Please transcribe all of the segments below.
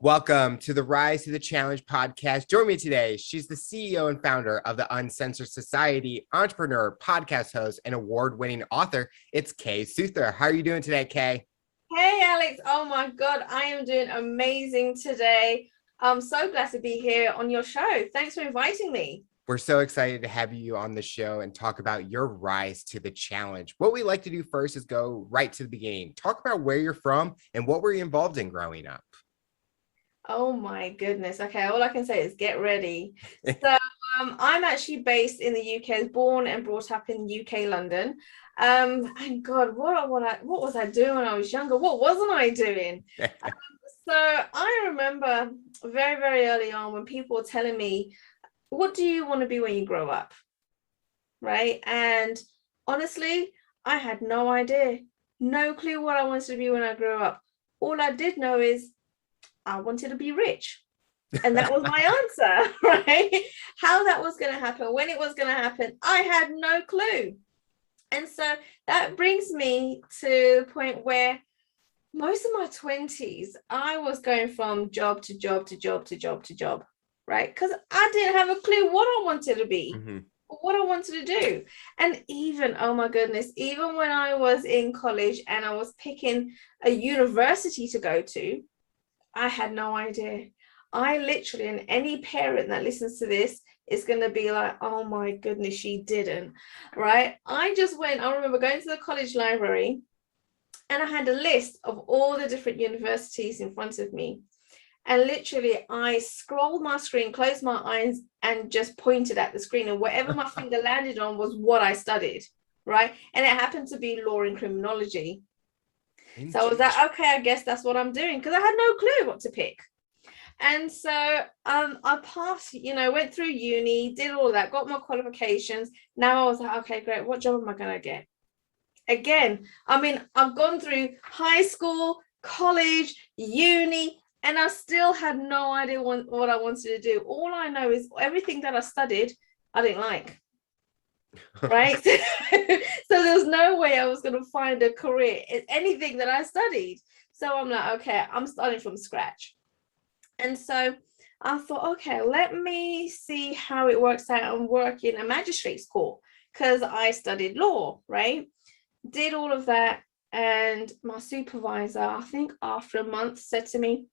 Welcome to the Rise to the Challenge podcast. Join me today. She's the CEO and founder of the Uncensored Society, entrepreneur, podcast host, and award-winning author. It's Kay Suthar. How are you doing today, Kay? Hey, Alex. Oh my God, I am doing amazing today. I'm so glad to be here on your show. Thanks for inviting me. We're so excited to have you on the show and talk about your rise to the challenge. What we like to do first is go right to the beginning. Talk about where you're from and what were you involved in growing up? Oh my goodness. Okay, all I can say is get ready. So I'm actually based in the UK. I was born and brought up in UK, London. And God, what was I doing when I was younger? What wasn't I doing? So I remember very, very early on when people were telling me, what do you want to be when you grow up? Right. And honestly, I had no idea, no clue what I wanted to be when I grew up. All I did know is I wanted to be rich. And that was my answer, right? How that was going to happen, when it was going to happen, I had no clue. And so that brings me to the point where most of my 20s, I was going from job to job to job to job to job, right? Because I didn't have a clue what I wanted to be. Mm-hmm. What I wanted to do. And even, oh my goodness, even when I was in college and I was picking a university to go to, I had no idea. I literally, and any parent that listens to this is going to be like, oh my goodness, she didn't, right? I remember going to the college library and I had a list of all the different universities in front of me. And literally, I scrolled my screen, closed my eyes, and just pointed at the screen. And whatever my finger landed on was what I studied, right? And it happened to be law and criminology. So I was like, okay, I guess that's what I'm doing, because I had no clue what to pick. And so I passed, went through uni, did all that, got my qualifications. Now I was like, okay, great. What job am I going to get? Again, I mean, I've gone through high school, college, uni, and I still had no idea what I wanted to do. All I know is everything that I studied, I didn't like. Right? So there was no way I was going to find a career in anything that I studied. So I'm like, okay, I'm starting from scratch. And so I thought, okay, let me see how it works out and work in a magistrate's court, because I studied law, right? Did all of that. And my supervisor, I think after a month, said to me,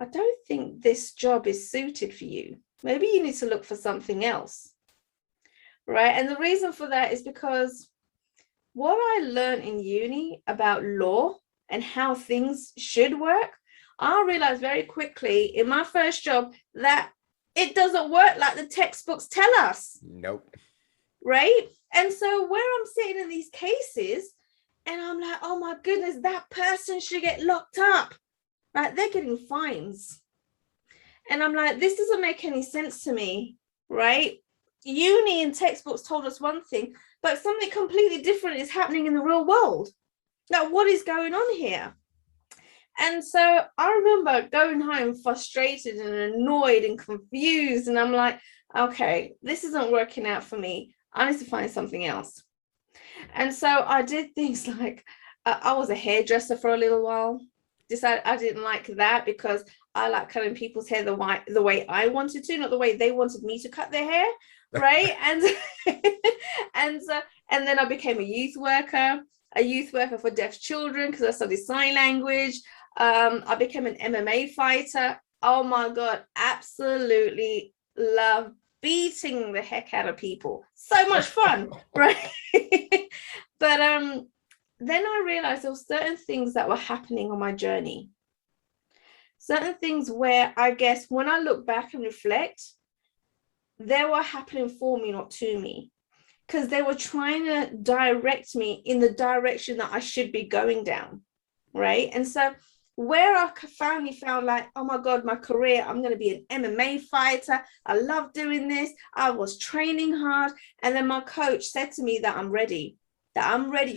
I don't think this job is suited for you. Maybe you need to look for something else. Right. And the reason for that is because what I learned in uni about law and how things should work, I realized very quickly in my first job that it doesn't work like the textbooks tell us. Nope. Right. And so where I'm sitting in these cases and I'm like, oh my goodness, that person should get locked up. Right. They're getting fines. And I'm like, this doesn't make any sense to me. Right. Uni and textbooks told us one thing, but something completely different is happening in the real world. Now, what is going on here? And so I remember going home frustrated and annoyed and confused. And I'm like, okay, this isn't working out for me. I need to find something else. And so I did things like I was a hairdresser for a little while. Decided I didn't like that because I like cutting people's hair the way I wanted to, not the way they wanted me to cut their hair, right? And and then I became a youth worker for deaf children because I studied sign language. I became an MMA fighter. Oh my God, absolutely love beating the heck out of people. So much fun, right? But then I realized there were certain things that were happening on my journey. Certain things where I guess when I look back and reflect, they were happening for me, not to me, because they were trying to direct me in the direction that I should be going down, right? And so where I finally found like, oh my God, my career, I'm going to be an MMA fighter. I love doing this. I was training hard. And then my coach said to me that I'm ready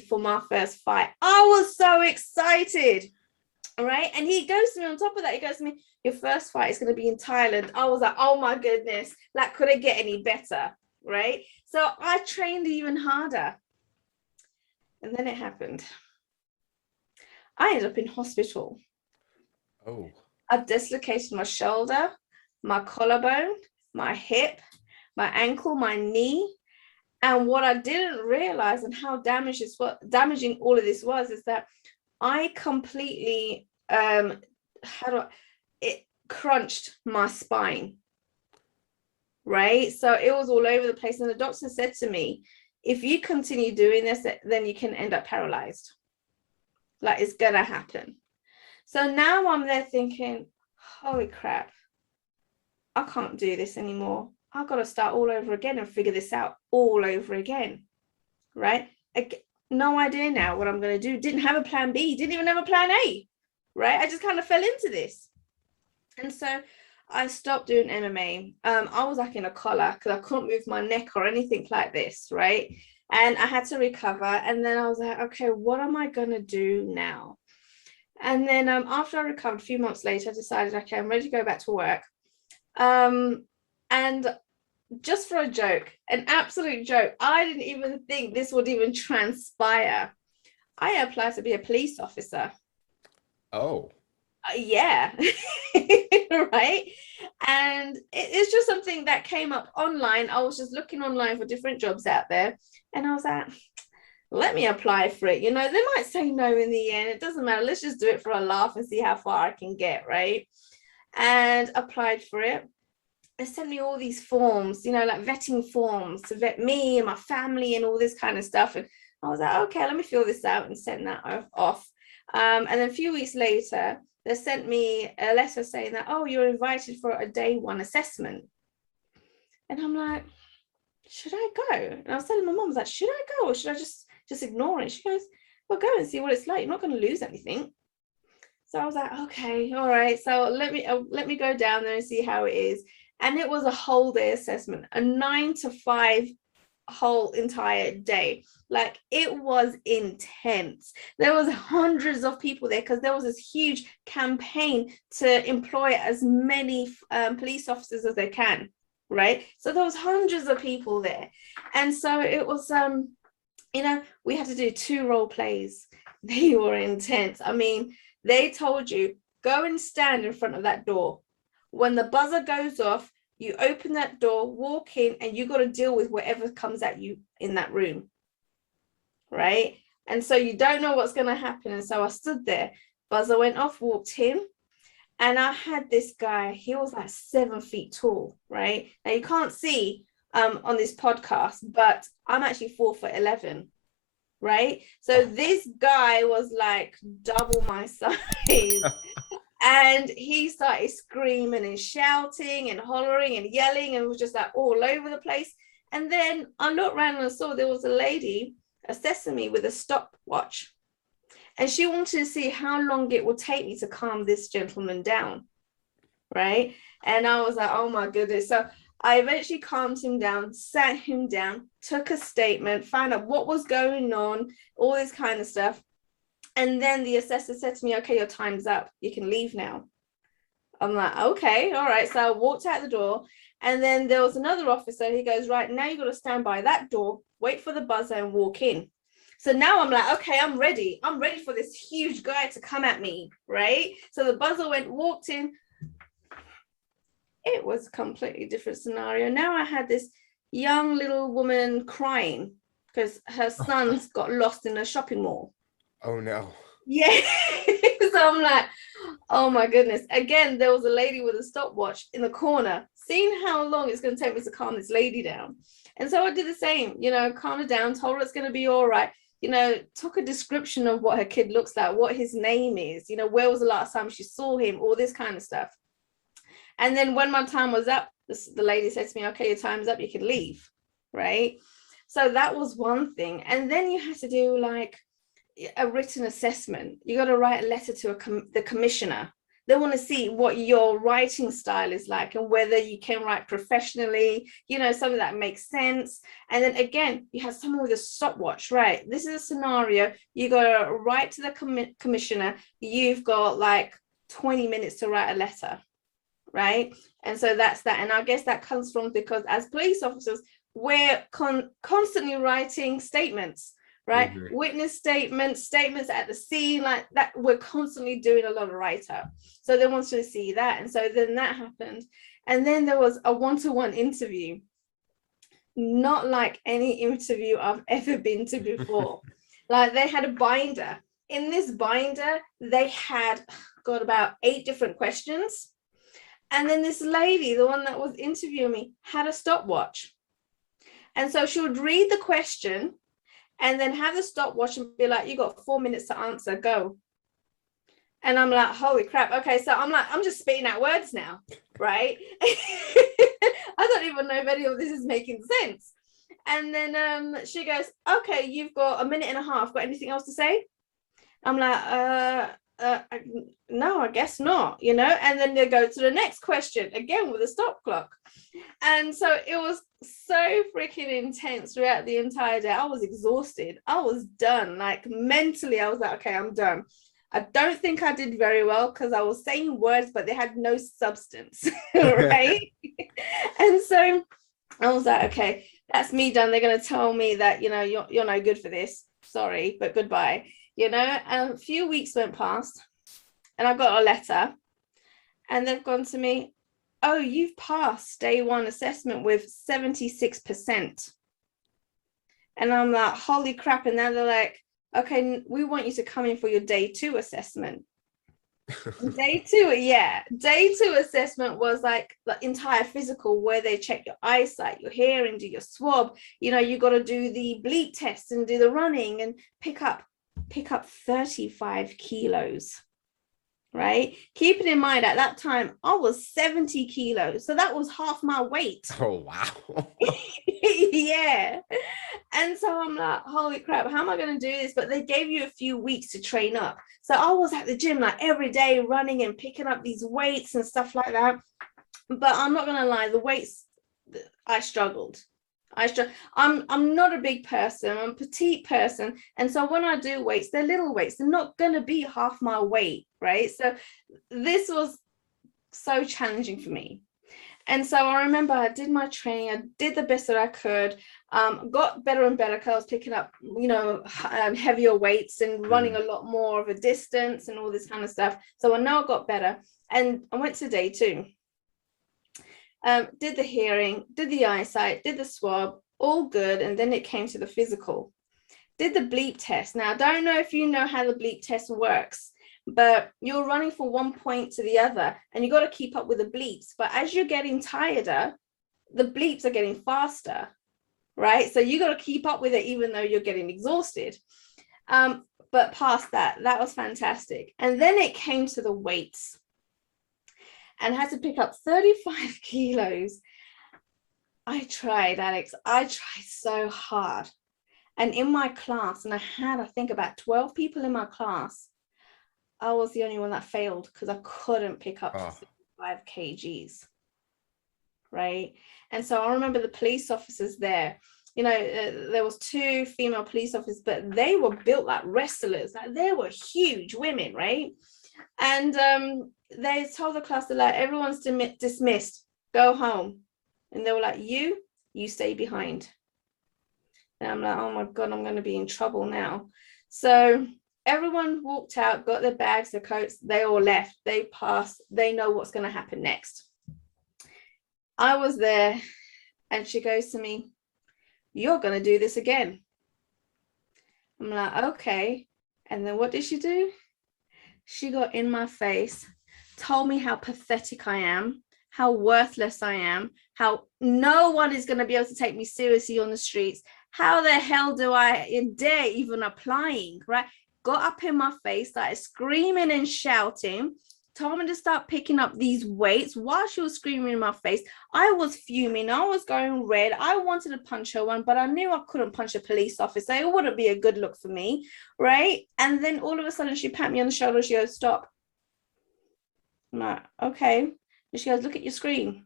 for my first fight. I was so excited, right? And he goes to me on top of that, he goes to me, your first fight is going to be in Thailand. I was like, oh my goodness, like, could it get any better, right? So I trained even harder. And then it happened. I ended up in hospital. Oh. I dislocated my shoulder, my collarbone, my hip, my ankle, my knee. And what I didn't realize and how damaging all of this was is that I completely it crunched my spine. Right. So it was all over the place. And the doctor said to me, if you continue doing this, then you can end up paralyzed. Like, it's gonna happen. So now I'm there thinking, holy crap, I can't do this anymore. I've got to start all over again and figure this out all over again. Right. No idea now what I'm going to do. Didn't have a plan B, didn't even have a plan A. Right. I just kind of fell into this. And so I stopped doing MMA. I was like in a collar because I couldn't move my neck or anything like this. Right. And I had to recover. And then I was like, okay, what am I going to do now? And then after I recovered a few months later, I decided, okay, I'm ready to go back to work. And just for a joke, an absolute joke, I didn't even think this would even transpire. I applied to be a police officer. Oh. Yeah. Right. And it's just something that came up online. I was just looking online for different jobs out there. And I was like, let me apply for it. You know, they might say no in the end. It doesn't matter. Let's just do it for a laugh and see how far I can get. Right. And applied for it. They sent me all these forms, you know, like vetting forms to vet me and my family and all this kind of stuff. And I was like, okay, let me fill this out and send that off. And then a few weeks later, they sent me a letter saying that, oh, you're invited for a day one assessment. And I'm like, should I go? And I was telling my mom, I was like, should I go or should I just ignore it? She goes, well, go and see what it's like. You're not going to lose anything. So I was like, okay, all right. So let me go down there and see how it is. And it was a whole day assessment, a 9 to 5 whole entire day. Like, it was intense. There was hundreds of people there because there was this huge campaign to employ as many police officers as they can, right? So there was hundreds of people there. And so it was, you know, we had to do 2 role plays. They were intense. I mean, they told you, go and stand in front of that door. When the buzzer goes off, you open that door, walk in, and you got to deal with whatever comes at you in that room. Right? And so you don't know what's going to happen. And so I stood there, buzzer went off, walked in, and I had this guy, he was like 7 feet tall, right? Now you can't see on this podcast, but I'm actually 4'11", right? So this guy was like double my size. And he started screaming and shouting and hollering and yelling and was just like all over the place. And then I looked around and I saw there was a lady assessing me with a stopwatch. And she wanted to see how long it would take me to calm this gentleman down, right? And I was like, oh my goodness. So I eventually calmed him down, sat him down, took a statement, found out what was going on, all this kind of stuff. And then the assessor said to me, okay, your time's up. You can leave now. I'm like, okay, all right. So I walked out the door. And then there was another officer. He goes, right, now you got to stand by that door, wait for the buzzer and walk in. So now I'm like, okay, I'm ready. I'm ready for this huge guy to come at me, right? So the buzzer went, walked in. It was a completely different scenario. Now I had this young little woman crying because her son's got lost in a shopping mall. Oh no. Yeah. So I'm like, oh my goodness. Again, there was a lady with a stopwatch in the corner, seeing how long it's going to take me to calm this lady down. And so I did the same, you know, calm her down, told her it's going to be all right, you know, took a description of what her kid looks like, what his name is, you know, where was the last time she saw him, all this kind of stuff. And then when my time was up, the lady said to me, okay, your time's up, you can leave, right? So that was one thing. And then you had to do like a written assessment. You got to write a letter to the commissioner. They want to see what your writing style is like and whether you can write professionally, you know, something that makes sense. And then again, you have someone with a stopwatch, right? This is a scenario. You got to write to the commissioner. You've got like 20 minutes to write a letter, right? And so that's that. And I guess that comes from because as police officers, we're constantly writing statements. right? Witness statements at the scene, like that. We're constantly doing a lot of write-up. So they wanted to see that. And so then that happened. And then there was a one-to-one interview, not like any interview I've ever been to before. Like they had a binder. In this binder, they had got about 8 different questions. And then this lady, the one that was interviewing me, had a stopwatch. And so she would read the question and then have the stopwatch and be like, you got 4 minutes to answer, go. And I'm like, holy crap. Okay, so I'm like, I'm just spitting out words now, right? I don't even know if any of this is making sense. And then she goes, okay, you've got 1.5 minutes. Got anything else to say? I'm like, no, I guess not, you know. And then they go to the next question again with a stop clock. And so it was so freaking intense throughout the entire day. I was exhausted. I was done. Like mentally, I was like, okay, I'm done. I don't think I did very well because I was saying words, but they had no substance, right? And so I was like, okay, that's me done. They're going to tell me that, you know, you're no good for this. Sorry, but goodbye. You know, and a few weeks went past and I got a letter and they've gone to me, oh, you've passed day 1 assessment with 76%. And I'm like, holy crap. And now they're like, okay, we want you to come in for your day 2 assessment. Day 2, yeah. Day 2 assessment was like the entire physical where they check your eyesight, your hearing, do your swab. You know, you got to do the bleep test and do the running and pick up 35 kilos. Right? Keeping in mind at that time, I was 70 kilos. So that was half my weight. Oh, wow. Yeah. And so I'm like, holy crap, how am I going to do this? But they gave you a few weeks to train up. So I was at the gym like every day running and picking up these weights and stuff like that. But I'm not going to lie, the weights, I struggled. I'm not a big person. I'm a petite person. And so when I do weights, they're little weights. They're not going to be half my weight, right? So this was so challenging for me. And so I remember I did my training. I did the best that I could. Got better and better because I was picking up, you know, heavier weights and running a lot more of a distance and all this kind of stuff. So I know I got better. And I went to day 2. Did the hearing, did the eyesight, did the swab, all good. And then it came to the physical. Did the bleep test. Now, I don't know if you know how the bleep test works, but you're running from one point to the other and you got to keep up with the bleeps. But as you're getting tireder, the bleeps are getting faster, right? So you got to keep up with it even though you're getting exhausted. But past that was fantastic. And then it came to the weights. And I had to pick up 35 kilos. I tried, Alex. I tried so hard. And in my class, and I think, about 12 people in my class, I was the only one that failed because I couldn't pick up 5 kgs. Right? And so I remember the police officers there. You know, there was 2 female police officers, but they were built like wrestlers. Like they were huge women, right? And they told the class, they're like, everyone's dismissed, go home. And they were like, you stay behind. And I'm like, oh my God, I'm going to be in trouble now. So everyone walked out, got their bags, their coats, they all left, they passed, they know what's going to happen next. I was there and she goes to me, you're going to do this again. I'm like, okay. And then what did she do? She got in my face, told me how pathetic I am, how worthless I am, how no one is going to be able to take me seriously on the streets. How the hell do I dare even applying, right? Got up in my face, started screaming and shouting, told me to start picking up these weights while she was screaming in my face. I was fuming. I was going red. I wanted to punch her one, but I knew I couldn't punch a police officer. It wouldn't be a good look for me, right? And then all of a sudden she pat me on the shoulder. She goes, stop. I'm like, okay. And she goes, look at your screen.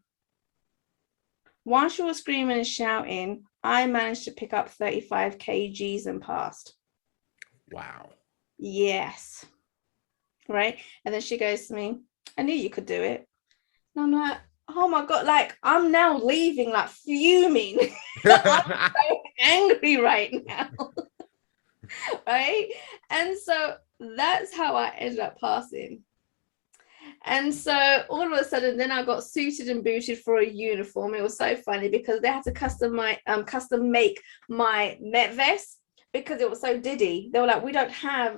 While she was screaming and shouting, I managed to pick up 35 kgs and passed. Wow. Yes. Right. And then she goes to me, I knew you could do it. And I'm like, oh my God, like I'm now leaving, like fuming. I'm so angry right now. right? And so that's how I ended up passing. And so all of a sudden, then I got suited and booted for a uniform. It was so funny because they had to custom make my Met vest because it was so diddy. They were like, we don't have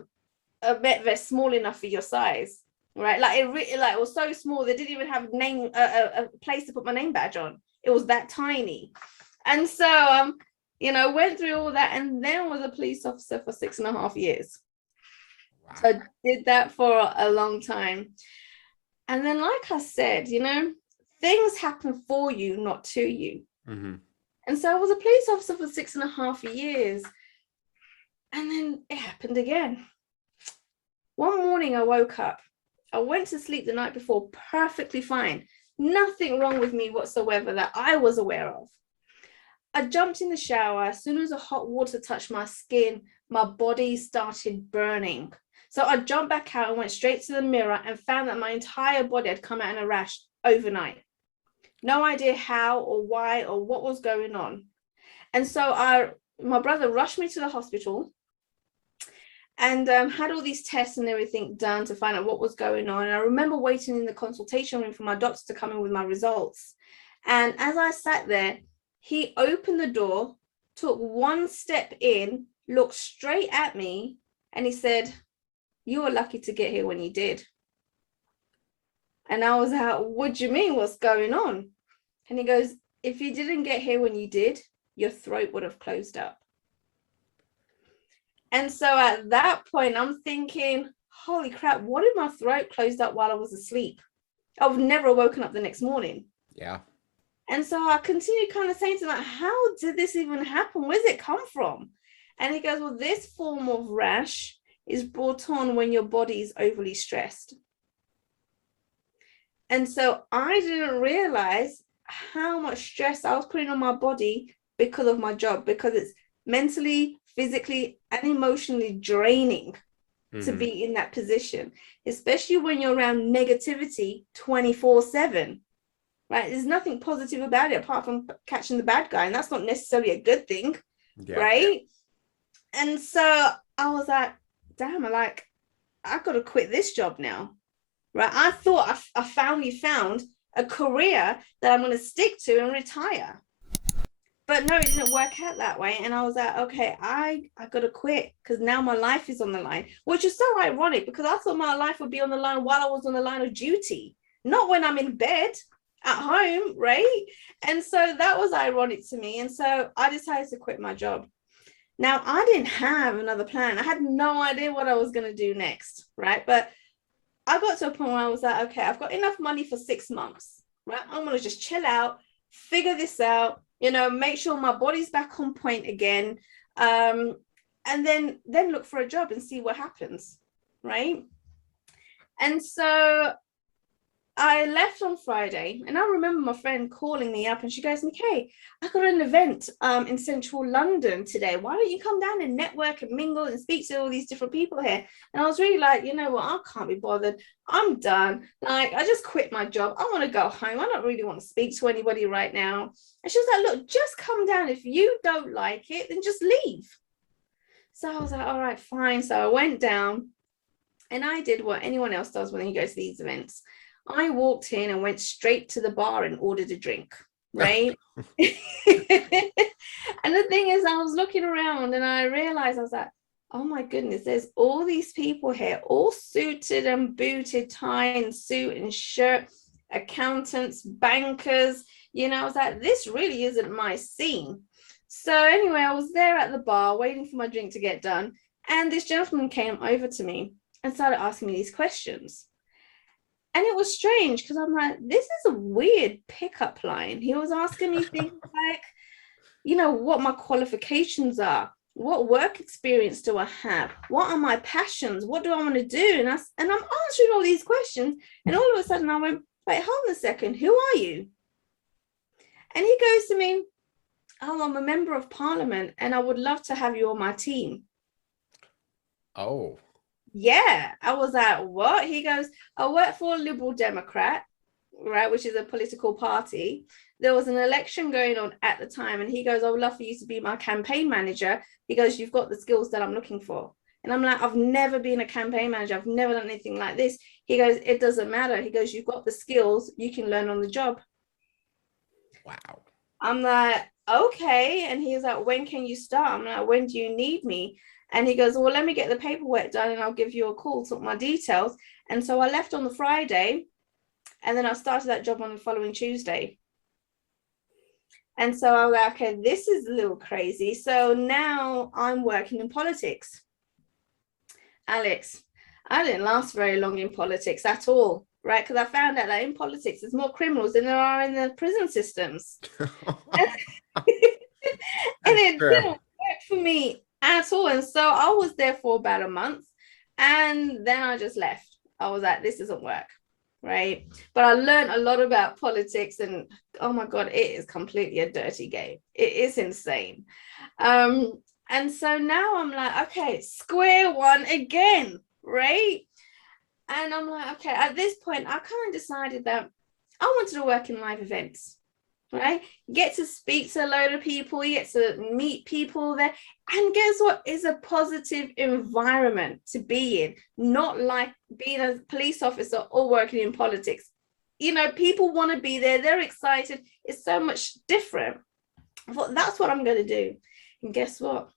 a Met vest small enough for your size, right? Like it was so small. They didn't even have a place to put my name badge on. It was that tiny. And so went through all that and then was a police officer for 6.5 years. Wow. So I did that for a long time. And then, like I said, things happen for you, not to you. Mm-hmm. And so I was a police officer for 6.5 years. And then it happened again. One morning I woke up. I went to sleep the night before perfectly fine. Nothing wrong with me whatsoever that I was aware of. I jumped in the shower. As soon as the hot water touched my skin, my body started burning. So I jumped back out and went straight to the mirror and found that my entire body had come out in a rash overnight. No idea how or why or what was going on. And so my brother rushed me to the hospital and had all these tests and everything done to find out what was going on. And I remember waiting in the consultation room for my doctor to come in with my results. And as I sat there, he opened the door, took one step in, looked straight at me, and he said, "You were lucky to get here when you did." And I was like, "What do you mean? What's going on?" And he goes, "If you didn't get here when you did, your throat would have closed up." And so at that point, I'm thinking, holy crap, what if my throat closed up while I was asleep? I would never have woken up the next morning. Yeah. And so I continued kind of saying to him, like, how did this even happen? Where does it come from? And he goes, well, this form of rash is brought on when your body is overly stressed. And so I didn't realize how much stress I was putting on my body because of my job, because it's mentally, physically, and emotionally draining to be in that position, especially when you're around negativity 24/7. Right? There's nothing positive about it apart from catching the bad guy, and that's not necessarily a good thing, right? And so I was like, damn, I've got to quit this job now, right? I thought I finally found a career that I'm going to stick to and retire. But no, it didn't work out that way. And I was like, okay, I got to quit because now my life is on the line, which is so ironic because I thought my life would be on the line while I was on the line of duty, not when I'm in bed at home, right? And so that was ironic to me. And so I decided to quit my job. Now, I didn't have another plan. I had no idea what I was going to do next, right? But I got to a point where I was like, okay, I've got enough money for 6 months, right? I'm going to just chill out, figure this out, make sure my body's back on point again, and then look for a job and see what happens, right? And so I left on Friday, and I remember my friend calling me up and she goes, "McKay, I got an event in central London today. Why don't you come down and network and mingle and speak to all these different people here?" And I was really like, you know what, I can't be bothered. I'm done. Like, I just quit my job. I want to go home. I don't really want to speak to anybody right now. And she was like, look, just come down. If you don't like it, then just leave. So I was like, all right, fine. So I went down and I did what anyone else does when you go to these events. I walked in and went straight to the bar and ordered a drink, right? And the thing is, I was looking around and I realized, I was like, oh my goodness, there's all these people here, all suited and booted, tie and suit and shirt, accountants, bankers. I was like, this really isn't my scene. So anyway, I was there at the bar waiting for my drink to get done. And this gentleman came over to me and started asking me these questions. And it was strange because I'm like, this is a weird pickup line. He was asking me things like, what my qualifications are, what work experience do I have, what are my passions, what do I want to do? And I'm answering all these questions. And all of a sudden I went, wait, hold on a second, who are you? And he goes to me, oh, I'm a member of parliament and I would love to have you on my team. Oh. Yeah, I was like, what? He goes, I work for a Liberal Democrat, right, which is a political party. There was an election going on at the time, and he goes, I would love for you to be my campaign manager. He goes, you've got the skills that I'm looking for. And I'm like, I've never been a campaign manager. I've never done anything like this. He goes, it doesn't matter. He goes, you've got the skills. You can learn on the job. Wow. I'm like, okay. And he's like, when can you start? I'm like, when do you need me? And he goes, well, let me get the paperwork done and I'll give you a call, talk my details. And so I left on the Friday and then I started that job on the following Tuesday. And so I was like, okay, this is a little crazy. So now I'm working in politics. Alex, I didn't last very long in politics at all, right? Because I found out that in politics, there's more criminals than there are in the prison systems. And it didn't work for me at all. And so I was there for about a month and then I just left. I was like, this doesn't work, right? But I learned a lot about politics and oh my God, it is completely a dirty game. It is insane. And so now I'm like, okay, square one again, right? And I'm like, okay, at this point, I kind of decided that I wanted to work in live events, right? Get to speak to a load of people, you get to meet people there. And guess what? It's a positive environment to be in, not like being a police officer or working in politics. You know, people want to be there. They're excited. It's so much different. I thought, that's what I'm going to do. And guess what?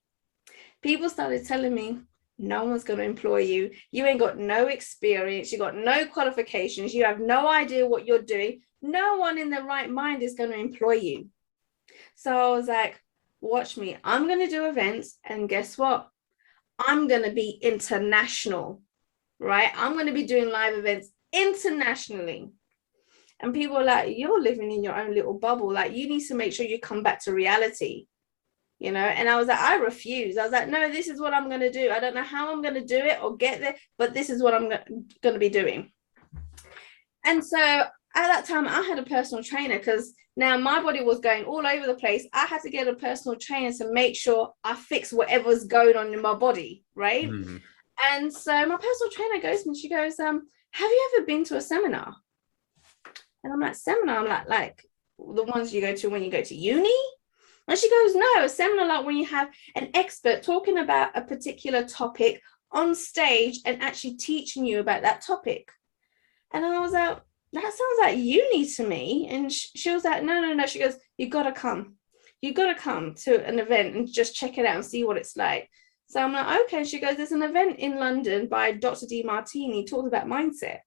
People started telling me, no one's going to employ you. You ain't got no experience. You got no qualifications. You have no idea what you're doing. No one in their right mind is going to employ you. So I was like, watch me. I'm going to do events. And guess what? I'm going to be international, right? I'm going to be doing live events internationally. And people are like, you're living in your own little bubble. Like, you need to make sure you come back to reality, you know? And I was like, I refuse. I was like, no, this is what I'm going to do. I don't know how I'm going to do it or get there, but this is what I'm going to be doing. And so at that time, I had a personal trainer because now my body was going all over the place. I had to get a personal trainer to make sure I fix whatever's going on in my body, right? Mm-hmm. And so my personal trainer goes to me, she goes, have you ever been to a seminar? And I'm like, seminar? I'm like the ones you go to when you go to uni? And she goes, no, a seminar like when you have an expert talking about a particular topic on stage and actually teaching you about that topic. And I was like, that sounds like uni to me. And she was like, no. She goes, you got to come. You got to come to an event and just check it out and see what it's like. So I'm like, okay. She goes, there's an event in London by Dr. DeMartini, talks about mindset.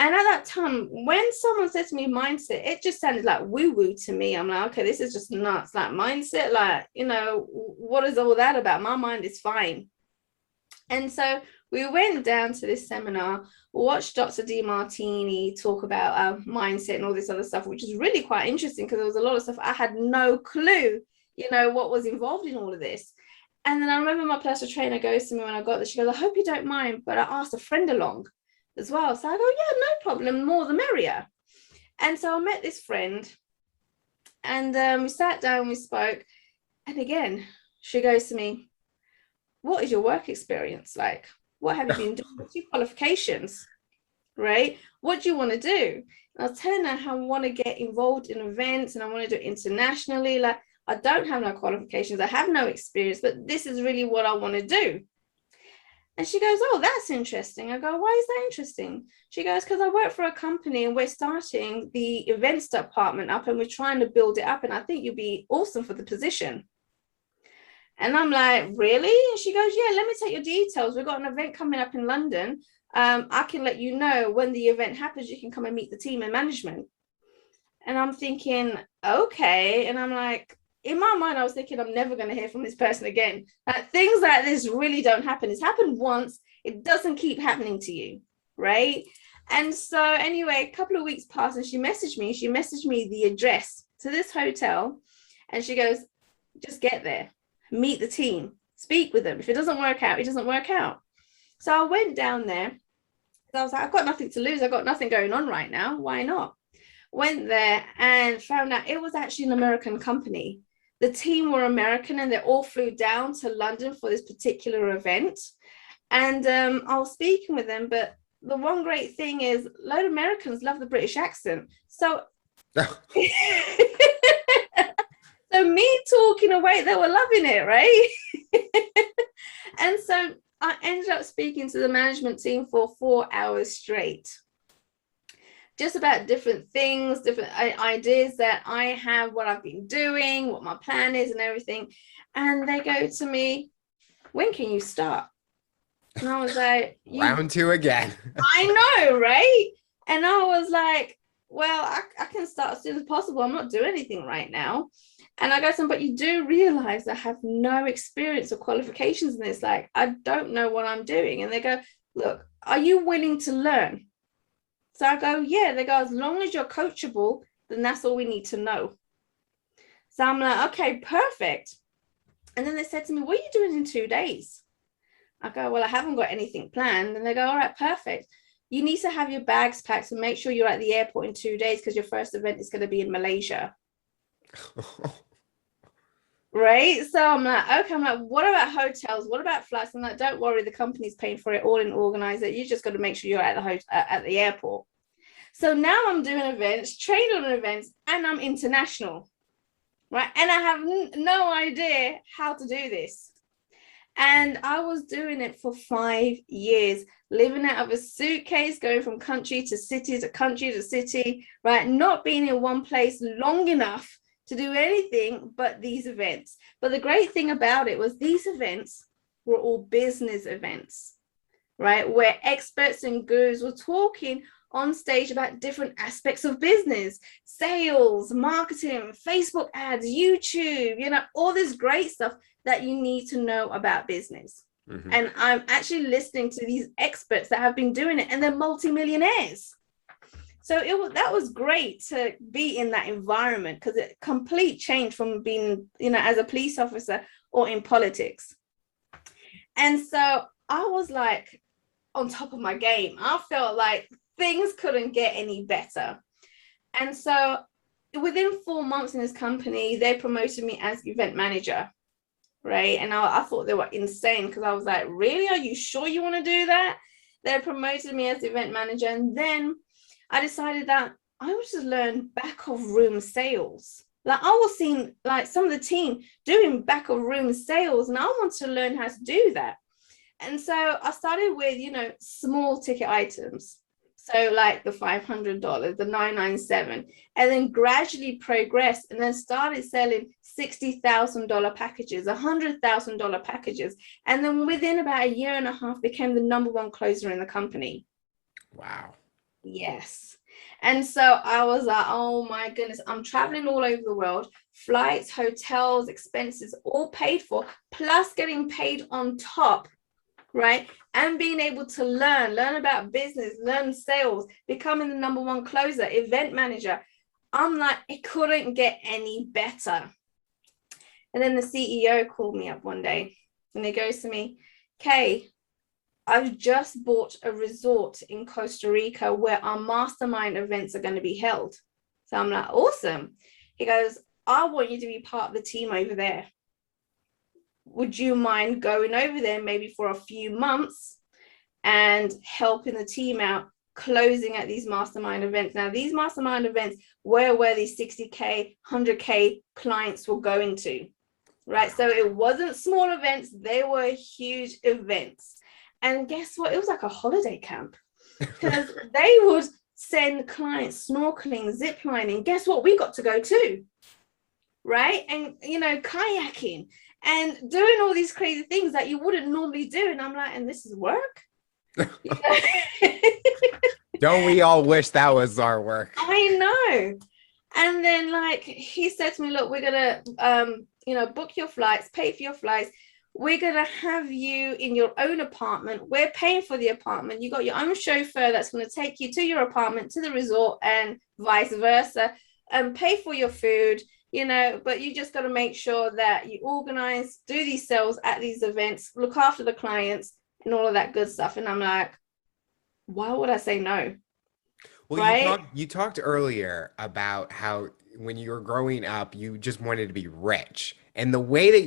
And at that time, when someone said to me mindset, it just sounded like woo-woo to me. I'm like, okay, this is just nuts. Like mindset, like, you know, what is all that about? My mind is fine. And so we went down to this seminar, watched Dr. DeMartini talk about mindset and all this other stuff, which is really quite interesting because there was a lot of stuff I had no clue, you know, what was involved in all of this. And then I remember my personal trainer goes to me when I got there, she goes, I hope you don't mind, but I asked a friend along as well. So I go, yeah, no problem, more the merrier. And so I met this friend and we sat down, we spoke. And again, she goes to me, what is your work experience like? What have you been doing? What's your qualifications, right? What do you want to do? And I was telling her how I want to get involved in events and I want to do it internationally. Like, I don't have no qualifications. I have no experience, but this is really what I want to do. And she goes, oh, that's interesting. I go, why is that interesting? She goes, because I work for a company and we're starting the events department up and we're trying to build it up. And I think you'd be awesome for the position. And I'm like, really? And she goes, yeah, let me take your details. We've got an event coming up in London. I can let you know when the event happens, you can come and meet the team and management. And I'm thinking, okay. And I'm like, in my mind, I was thinking, I'm never going to hear from this person again. Things like this really don't happen. It's happened once. It doesn't keep happening to you, right? And so anyway, a couple of weeks passed and she messaged me the address to this hotel. And she goes, just get there, meet the team, speak with them. If it doesn't work out, it doesn't work out. So I went down there. I was like, I've got nothing to lose. I've got nothing going on right now. Why not? Went there and found out it was actually an American company. The team were American and they all flew down to London for this particular event. And I was speaking with them, but the one great thing is a lot of Americans love the British accent. So, so me talking away, they were loving it, right? And so I ended up speaking to the management team for 4 hours straight, just about different things, different ideas that I have, what I've been doing, what my plan is and everything. And they go to me, when can you start? And I was like, round two again. I know, right? And I was like, well, I can start as soon as possible. I'm not doing anything right now. And I go to them, but you do realize I have no experience or qualifications in this. Like, I don't know what I'm doing. And they go, look, are you willing to learn? So I go, yeah. They go, as long as you're coachable, then that's all we need to know. So I'm like, okay, perfect. And then they said to me, what are you doing in 2 days? I go, well, I haven't got anything planned. And they go, all right, perfect. You need to have your bags packed and make sure you're at the airport in 2 days because your first event is going to be in Malaysia. Right? So I'm like, okay. I'm like, what about hotels? What about flights? I'm like, don't worry, the company's paying for it all and organize it. You just got to make sure you're at the airport. So now I'm doing events, training on events, and I'm international, right? And I have no idea how to do this. And I was doing it for 5 years, living out of a suitcase, going from country to city to country to city, right? Not being in one place long enough to do anything but these events. But the great thing about it was these events were all business events, right? Where experts and gurus were talking on stage about different aspects of business, sales, marketing, Facebook ads, YouTube, all this great stuff that you need to know about business. Mm-hmm. And I'm actually listening to these experts that have been doing it, and they're multimillionaires. So that was great to be in that environment, because it complete change from being, as a police officer or in politics. And so I was like on top of my game. I felt like things couldn't get any better. And so within 4 months in this company, they promoted me as event manager. Right. And I thought they were insane, because I was like, really? Are you sure you want to do that? They promoted me as event manager. And then I decided that I would just learn back of room sales. Like, I was seeing like some of the team doing back of room sales, and I want to learn how to do that. And so I started with, small ticket items. So like the $500, the $997, and then gradually progressed, and then started selling $60,000 packages, $100,000 packages. And then within about a year and a half, became the #1 closer in the company. Wow. Yes. And so I was like, oh my goodness, I'm traveling all over the world, flights, hotels, expenses, all paid for, plus getting paid on top, right? And being able to learn about business, learn sales, becoming the #1 closer, event manager. I'm like, it couldn't get any better. And then the CEO called me up one day, and he goes to me, Kay, I've just bought a resort in Costa Rica where our mastermind events are going to be held. So I'm like, awesome. He goes, I want you to be part of the team over there. Would you mind going over there maybe for a few months and helping the team out, closing at these mastermind events? Now, these mastermind events were where these 60K, 100K clients were going to, right? So it wasn't small events. They were huge events. And guess what? It was like a holiday camp, because they would send clients snorkeling, zip lining. Guess what? We got to go too, right? And, kayaking and doing all these crazy things that you wouldn't normally do. And I'm like, and this is work? Don't we all wish that was our work? I know. And then like he said to me, look, we're going to, book your flights, pay for your flights. We're going to have you in your own apartment. We're paying for the apartment. You got your own chauffeur that's going to take you to your apartment, to the resort, and vice versa, and pay for your food, but you just got to make sure that you organize, do these sales at these events, look after the clients and all of that good stuff. And I'm like, why would I say no? Well, right? you talked earlier about how when you were growing up, you just wanted to be rich. And the way that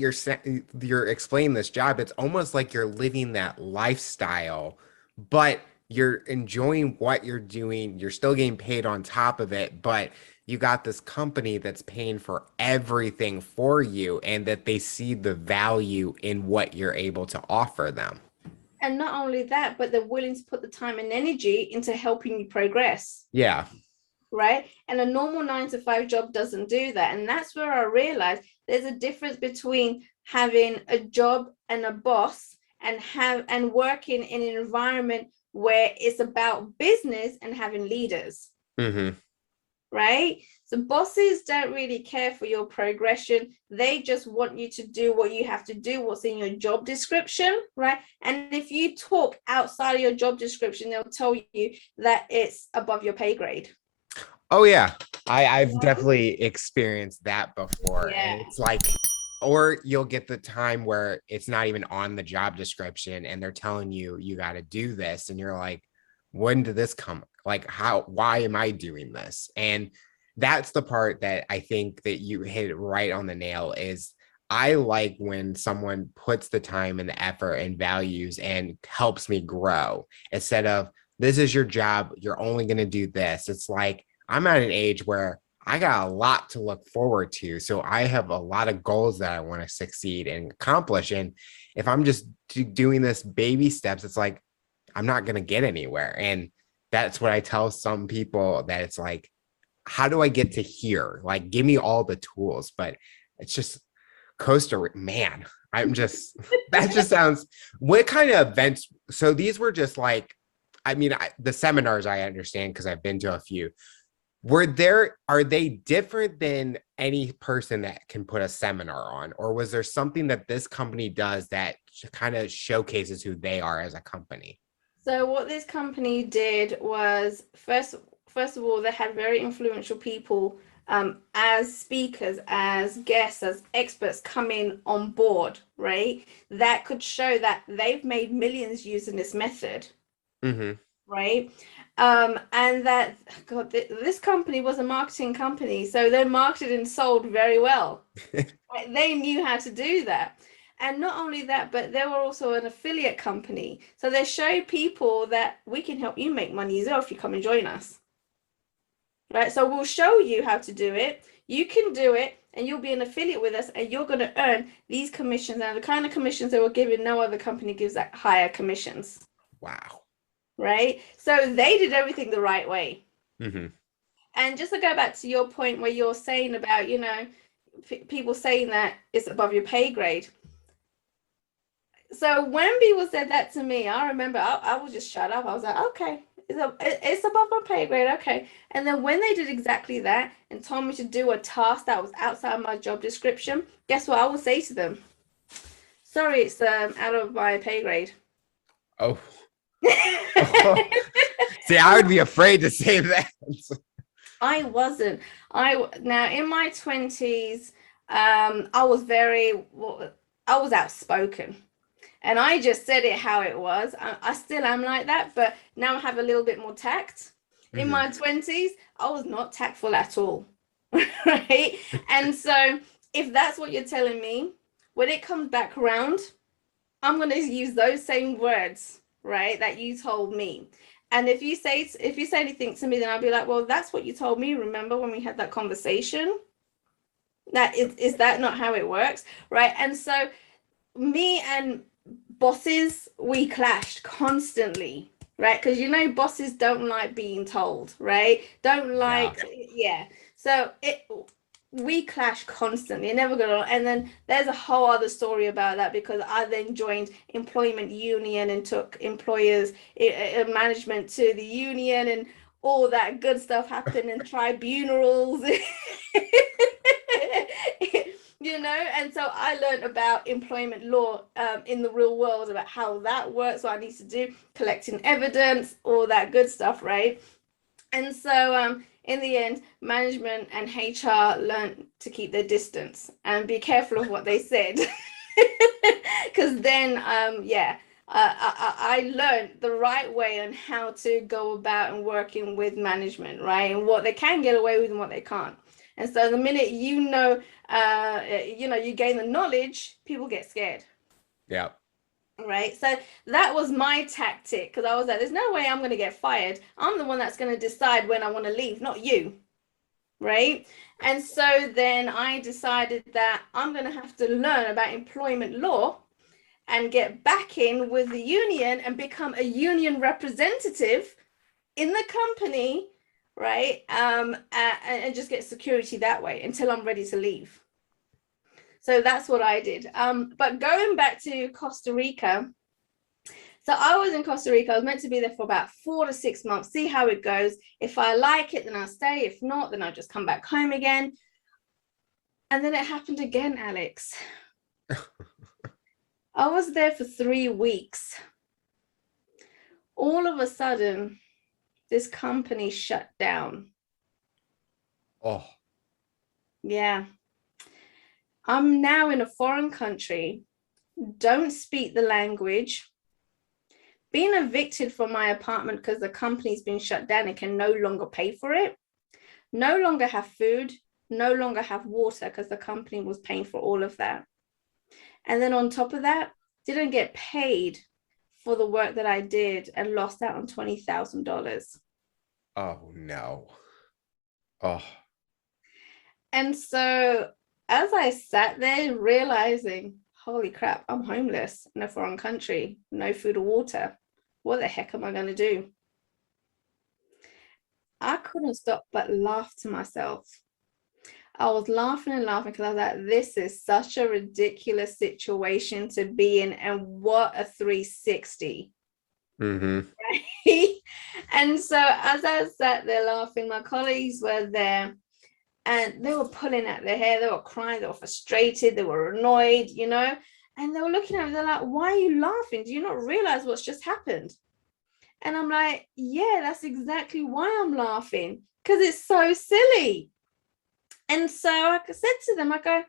you're explaining this job, it's almost like you're living that lifestyle, but you're enjoying what you're doing. You're still getting paid on top of it, but you got this company that's paying for everything for you and that they see the value in what you're able to offer them. And not only that, but they're willing to put the time and energy into helping you progress. Yeah. Right. And a normal 9 to 5 job doesn't do that. And that's where I realized there's a difference between having a job and a boss and working in an environment where it's about business and having leaders. Mm-hmm. Right. So bosses don't really care for your progression. They just want you to do what you have to do, what's in your job description, right? And if you talk outside of your job description, they'll tell you that it's above your pay grade. Oh yeah, I've definitely experienced that before. Yeah. And it's like, or you'll get the time where it's not even on the job description and they're telling you you got to do this, and you're like, when did this come? Like, why am I doing this? And that's the part that I think that you hit right on the nail. Is I like when someone puts the time and the effort and values and helps me grow, instead of, this is your job, you're only going to do this. It's like, I'm at an age where I got a lot to look forward to. So I have a lot of goals that I want to succeed and accomplish. And if I'm just doing this baby steps, it's like, I'm not going to get anywhere. And that's what I tell some people, that it's like, how do I get to here? Like, give me all the tools. But it's just Costa Rica, man, I'm just, that just sounds, what kind of events? So these were just like, I mean, the seminars I understand because I've been to a few. Are they different than any person that can put a seminar on? Or was there something that this company does that kind of showcases who they are as a company? So what this company did was, first of all, they had very influential people as speakers, as guests, as experts coming on board, right? That could show that they've made millions using this method, Mm-hmm. right? And that, God, this company was a marketing company, so they marketed and sold very well. Right? They knew how to do that. And not only that, but they were also an affiliate company. So they show people that we can help you make money as well if you come and join us. Right? So we'll show you how to do it. You can do it, and you'll be an affiliate with us, and you're going to earn these commissions. And the kind of commissions they were giving, no other company gives that higher commissions. Wow. Right? So they did everything the right way. Mm-hmm. And just to go back to your point where you're saying about, people saying that it's above your pay grade. So when people said that to me, I remember I would just shut up. I was like, okay, it's above my pay grade, okay. And then when they did exactly that and told me to do a task that was outside my job description, guess what I would say to them? Sorry, it's out of my pay grade. Oh. See, I would be afraid to say that. I wasn't. Now in my 20s, I was outspoken, and I just said it how it was. I still am like that, but now I have a little bit more tact. In my 20s, I was not tactful at all, right? And so if that's what you're telling me, when it comes back around, I'm going to use those same words, right, that you told me. And if you say anything to me, then I'll be like, well, that's what you told me. Remember when we had that conversation? That is that not how it works, right? And so me and bosses, we clashed constantly, right? Because bosses don't like being told, right? Don't like, yeah. So we clash constantly, never got on. And then there's a whole other story about that, because I then joined employment union and took employers management to the union, and all that good stuff happened in tribunals. And so I learned about employment law in the real world, about how that works, what I need to do, collecting evidence, all that good stuff, right? And so in the end, management and HR learned to keep their distance and be careful of what they said. Because then, I learned the right way on how to go about and working with management, right? And what they can get away with and what they can't. And so the minute you gain the knowledge, people get scared. Yeah. Right. So that was my tactic, because I was like, there's no way I'm going to get fired. I'm the one that's going to decide when I want to leave, not you. right? And so then I decided that I'm going to have to learn about employment law and get back in with the union and become a union representative in the company, right? And just get security that way until I'm ready to leave. So that's what I did. But going back to Costa Rica, so I was in Costa Rica. I was meant to be there for about 4 to 6 months, see how it goes. If I like it, then I'll stay. If not, then I'll just come back home again. And then it happened again, Alex. I was there for 3 weeks. All of a sudden, this company shut down. Oh. Yeah. I'm now in a foreign country, don't speak the language, being evicted from my apartment because the company's been shut down and can no longer pay for it, no longer have food, no longer have water because the company was paying for all of that. And then on top of that, didn't get paid for the work that I did and lost out on $20,000. Oh, no. Oh. And so as I sat there realizing, holy crap, I'm homeless in a foreign country, no food or water. What the heck am I going to do? I couldn't stop but laugh to myself. I was laughing and laughing because I was like, this is such a ridiculous situation to be in. And what a 360. Mm-hmm. Right? And so as I sat there laughing, my colleagues were there and they were pulling at their hair. They were crying. They were frustrated. They were annoyed, you know, and they were looking at me. They're like, why are you laughing? Do you not realize what's just happened? And I'm like, yeah, that's exactly why I'm laughing, because it's so silly. And so I said to them, I go,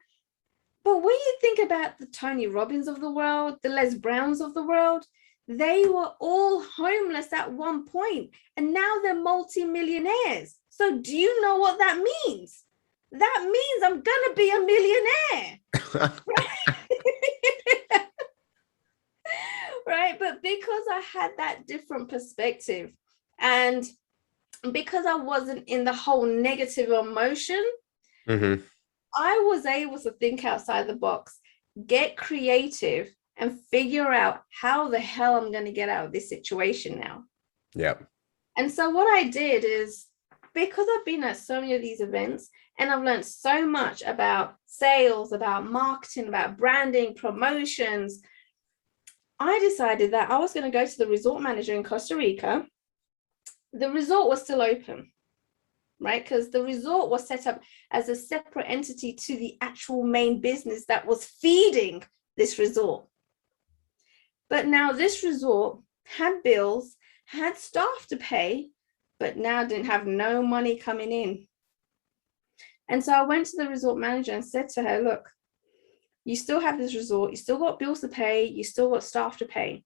but when you think about the Tony Robbins of the world, the Les Browns of the world, they were all homeless at one point, and now they're multi-millionaires. So do you know what that means? That means I'm gonna be a millionaire. Right? But because I had that different perspective, and because I wasn't in the whole negative emotion, Mm-hmm. I was able to think outside the box, get creative, and figure out how the hell I'm going to get out of this situation now. Yep. And so what I did is, because I've been at so many of these events and I've learned so much about sales, about marketing, about branding, promotions, I decided that I was going to go to the resort manager in Costa Rica. The resort was still open, right? Because the resort was set up as a separate entity to the actual main business that was feeding this resort. But now this resort had bills, had staff to pay, but now didn't have no money coming in. And so I went to the resort manager and said to her, look, you still have this resort, you still got bills to pay, you still got staff to pay.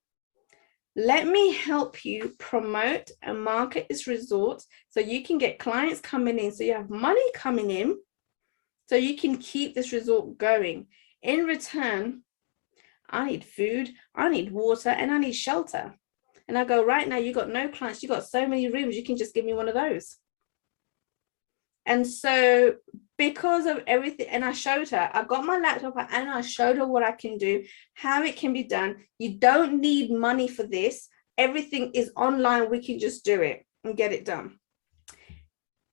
Let me help you promote and market this resort so you can get clients coming in, so you have money coming in, so you can keep this resort going. In return, I need food, I need water, and I need shelter. And I go, right now, you got no clients, you got so many rooms, you can just give me one of those. And so because of everything, and I showed her, I got my laptop and I showed her what I can do, how it can be done. You don't need money for this. Everything is online. We can just do it and get it done.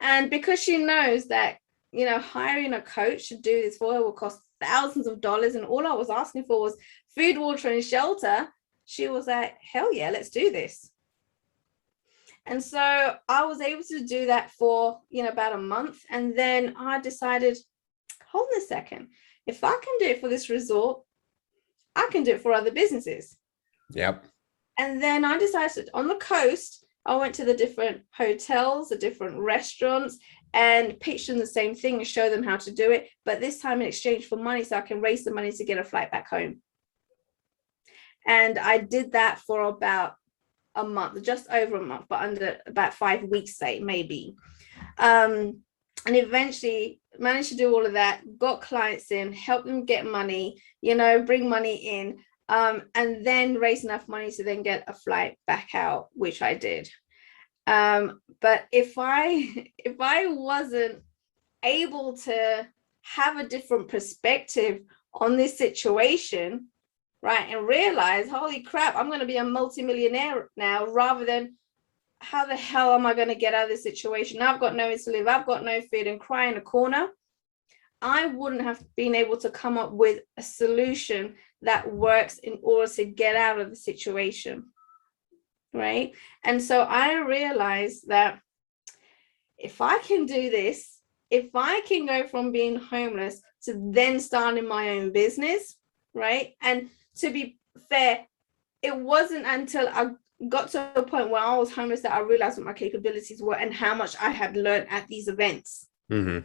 And because she knows that, you know, hiring a coach to do this for her will cost thousands of dollars, and all I was asking for was food, water, and shelter, she was like, hell yeah, let's do this. And so I was able to do that for, you know, about a month. And then I decided, hold on a second, if I can do it for this resort, I can do it for other businesses. Yep. And then I decided on the coast, I went to the different hotels, the different restaurants, and pitched them the same thing and show them how to do it. But this time in exchange for money, so I can raise the money to get a flight back home. And I did that for about a month, just over a month, but under about 5 weeks, say maybe. And eventually managed to do all of that, got clients in, helped them get money, you know, bring money in, and then raise enough money to then get a flight back out, which I did. But if I wasn't able to have a different perspective on this situation, right, and realize, holy crap, I'm going to be a multimillionaire now, rather than how the hell am I going to get out of this situation? I've got nowhere to live, I've got no food, and cry in a corner. I wouldn't have been able to come up with a solution that works in order to get out of the situation, right? And so I realized that if I can do this, if I can go from being homeless to then starting my own business, right? And to be fair, it wasn't until I got to a point where I was homeless that I realized what my capabilities were and how much I had learned at these events, and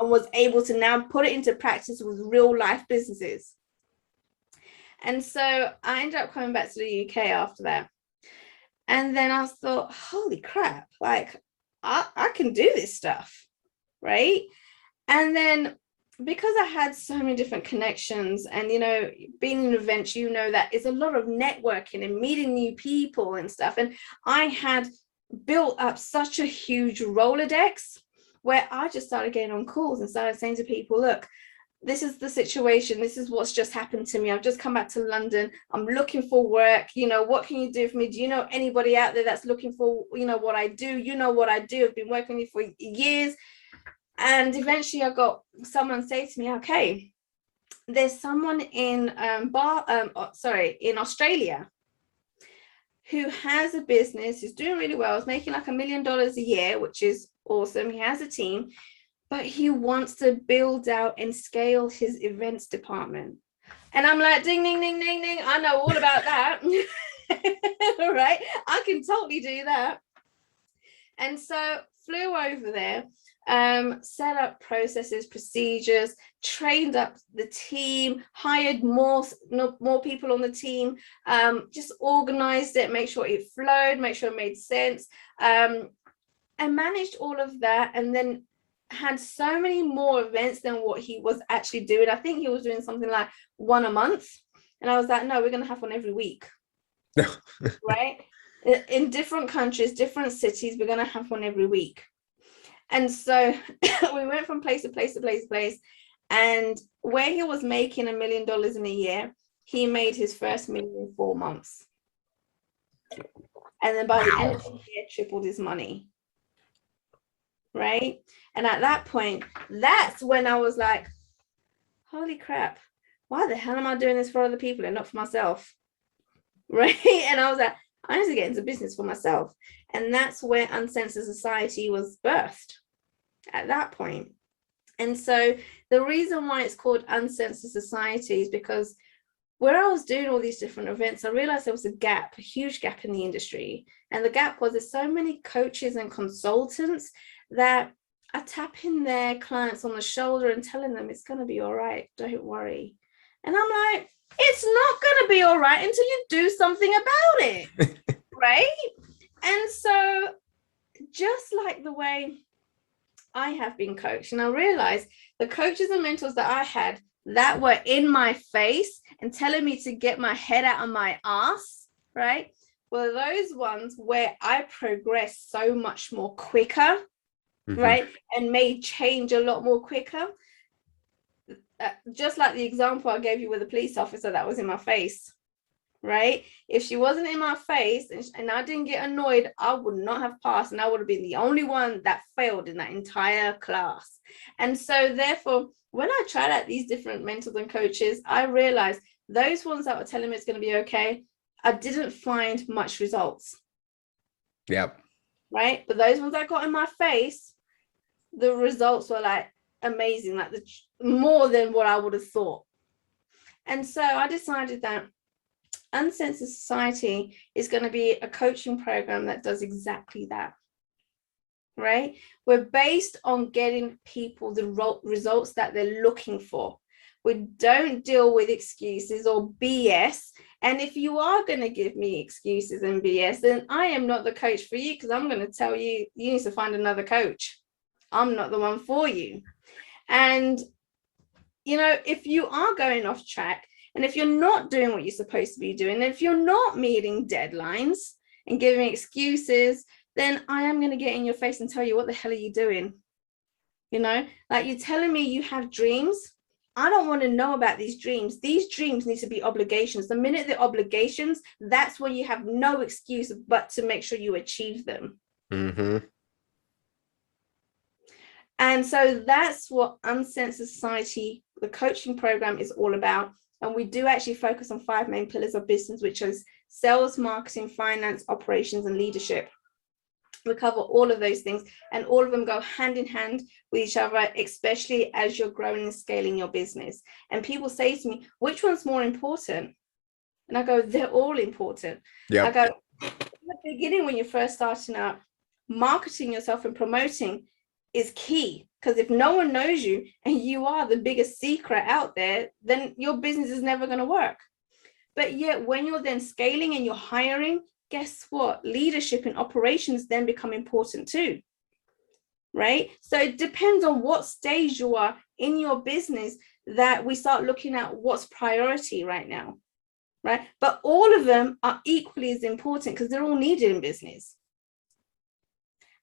was able to now put it into practice with real life businesses. And so I ended up coming back to the UK after that. And then I thought, holy crap, like I can do this stuff, right? And then because I had so many different connections, and, you know, being in events, you know, that is a lot of networking and meeting new people and stuff. And I had built up such a huge Rolodex where I just started getting on calls and started saying to people, look, this is the situation. This is what's just happened to me. I've just come back to London. I'm looking for work. You know, what can you do for me? Do you know anybody out there that's looking for, you know, what I do? You know what I do. I've been working with you for years. And eventually I got someone say to me, okay, there's someone in in Australia who has a business, is doing really well, is making like $1 million a year, which is awesome. He has a team, but he wants to build out and scale his events department. And I'm like, ding, ding, ding, ding, ding. I know all about that. Right? I can totally do that. And so flew over there, set up processes, procedures, trained up the team, hired more people on the team, just organized it, make sure it flowed, make sure it made sense, and managed all of that. And then had so many more events than what he was actually doing. I think he was doing something like one a month. And I was like, no, we're going to have one every week. Right? In different countries, different cities, we're going to have one every week. And so we went from place to place to place to place. And where he was making $1 million in a year, he made his first million in 4 months. And then by the end of the year, tripled his money. Right? And at that point, that's when I was like, holy crap, why the hell am I doing this for other people and not for myself? Right? And I was like, I need to get into business for myself. And that's where Uncensored Society was birthed at that point. And so the reason why it's called Uncensored Society is because where I was doing all these different events, I realized there was a gap, a huge gap in the industry. And the gap was there's so many coaches and consultants that are tapping their clients on the shoulder and telling them it's going to be all right, don't worry. And I'm like, it's not going to be all right until you do something about it. Right? And so just like the way I have been coached, and I realized the coaches and mentors that I had that were in my face and telling me to get my head out of my ass, right, were those ones where I progressed so much more quicker, right, and made change a lot more quicker. Just like the example I gave you with the police officer that was in my face, right? If she wasn't in my face and I didn't get annoyed, I would not have passed, and I would have been the only one that failed in that entire class. And so therefore, when I tried out these different mentors and coaches, I realized those ones that were telling me it's going to be okay, I didn't find much results. Yep. Right? But those ones I got in my face, the results were like amazing, like more than what I would have thought. And so I decided that Uncensored Society is going to be a coaching program that does exactly that. Right? We're based on getting people the results that they're looking for. We don't deal with excuses or BS. And if you are going to give me excuses and BS, then I am not the coach for you, because I'm going to tell you, you need to find another coach. I'm not the one for you. And, you know, if you are going off track, and if you're not doing what you're supposed to be doing, and if you're not meeting deadlines and giving excuses, then I am going to get in your face and tell you, what the hell are you doing? You know, like you're telling me you have dreams. I don't want to know about these dreams. These dreams need to be obligations. The minute they're obligations, that's when you have no excuse but to make sure you achieve them. Mm-hmm. And so that's what Uncensored Society, the coaching program, is all about. And we do actually focus on 5 main pillars of business, which is sales, marketing, finance, operations, and leadership. We cover all of those things, and all of them go hand in hand with each other, especially as you're growing and scaling your business. And people say to me, which one's more important? And I go, they're all important. Yep. I go, in the beginning, when you're first starting out, marketing yourself and promoting is key, because if no one knows you and you are the biggest secret out there, then your business is never going to work. But yet when you're then scaling and you're hiring, guess what? Leadership and operations then become important too, right? So it depends on what stage you are in your business that we start looking at what's priority right now, right? But all of them are equally as important because they're all needed in business.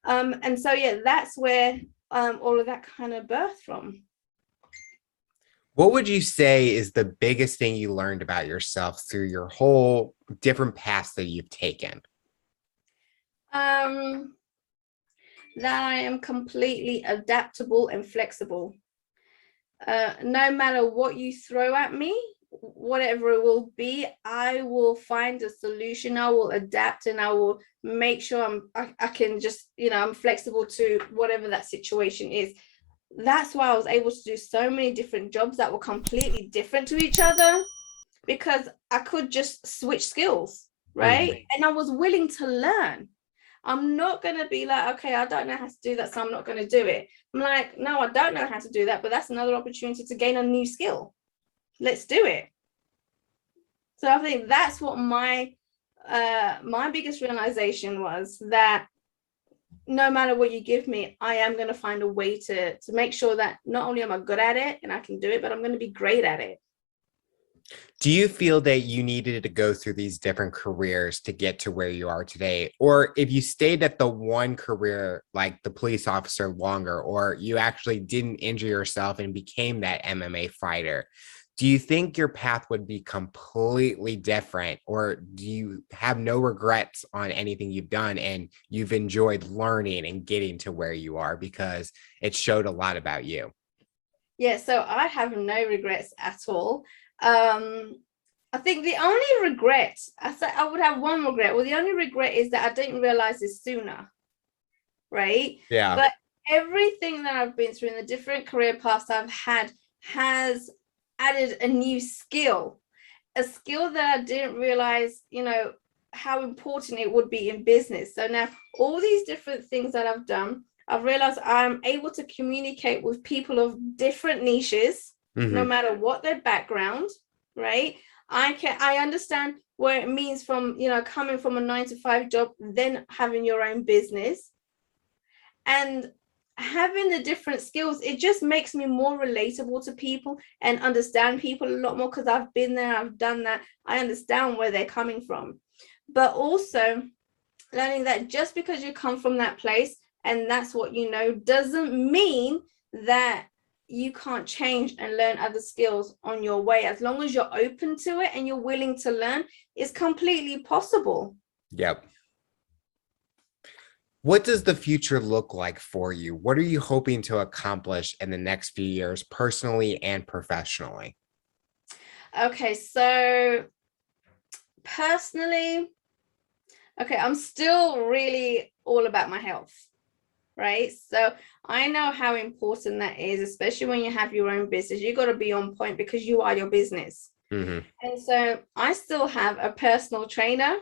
And so, yeah, that's where all of that kind of birthed from. What would you say is the biggest thing you learned about yourself through your whole different paths that you've taken? That I am completely adaptable and flexible. No matter what you throw at me, whatever it will be, I will find a solution. I will adapt, and I will make sure I can just, I'm flexible to whatever that situation is. That's why I was able to do so many different jobs that were completely different to each other, because I could just switch skills, right? Mm-hmm. And I was willing to learn. I'm not going to be like, okay, I don't know how to do that, so I'm not going to do it. I'm like, no, I don't know how to do that, but that's another opportunity to gain a new skill. Let's do it. So I think that's what my biggest realization was, that no matter what you give me, I am going to find a way to make sure that not only am I good at it and I can do it, but I'm going to be great at it. Do you feel that you needed to go through these different careers to get to where you are today? Or if you stayed at the one career, like the police officer, longer, or you actually didn't injure yourself and became that MMA fighter, do you think your path would be completely different? Or do you have no regrets on anything you've done and you've enjoyed learning and getting to where you are because it showed a lot about you? Yeah, so I have no regrets at all. I think the only regret, I would have one regret. Well, the only regret is that I didn't realize this sooner, right? Yeah. But everything that I've been through in the different career paths I've had has added a new skill, a skill that I didn't realize, how important it would be in business. So now all these different things that I've done, I've realized I'm able to communicate with people of different niches, no matter what their background, right? I understand what it means from, coming from a 9-to-5 job, then having your own business, and having the different skills. It just makes me more relatable to people and understand people a lot more, because I've been there, I've done that. I understand where they're coming from. But also learning that just because you come from that place and that's what you know, doesn't mean that you can't change and learn other skills on your way. As long as you're open to it and you're willing to learn, it's completely possible. Yep. What does the future look like for you? What are you hoping to accomplish in the next few years, personally and professionally? Okay, so personally, I'm still really all about my health, right? So I know how important that is, especially when you have your own business. You got to be on point because you are your business. And so I still have a personal trainer.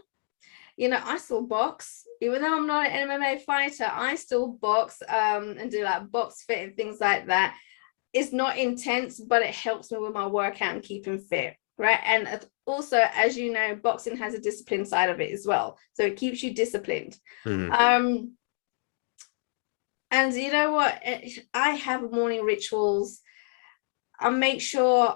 I still box, even though I'm not an MMA fighter. I still box and do like box fit and things like that. It's not intense, but it helps me with my workout and keeping fit, right? And also, as you know, boxing has a discipline side of it as well, so it keeps you disciplined. And you know what? I have morning rituals. I make sure,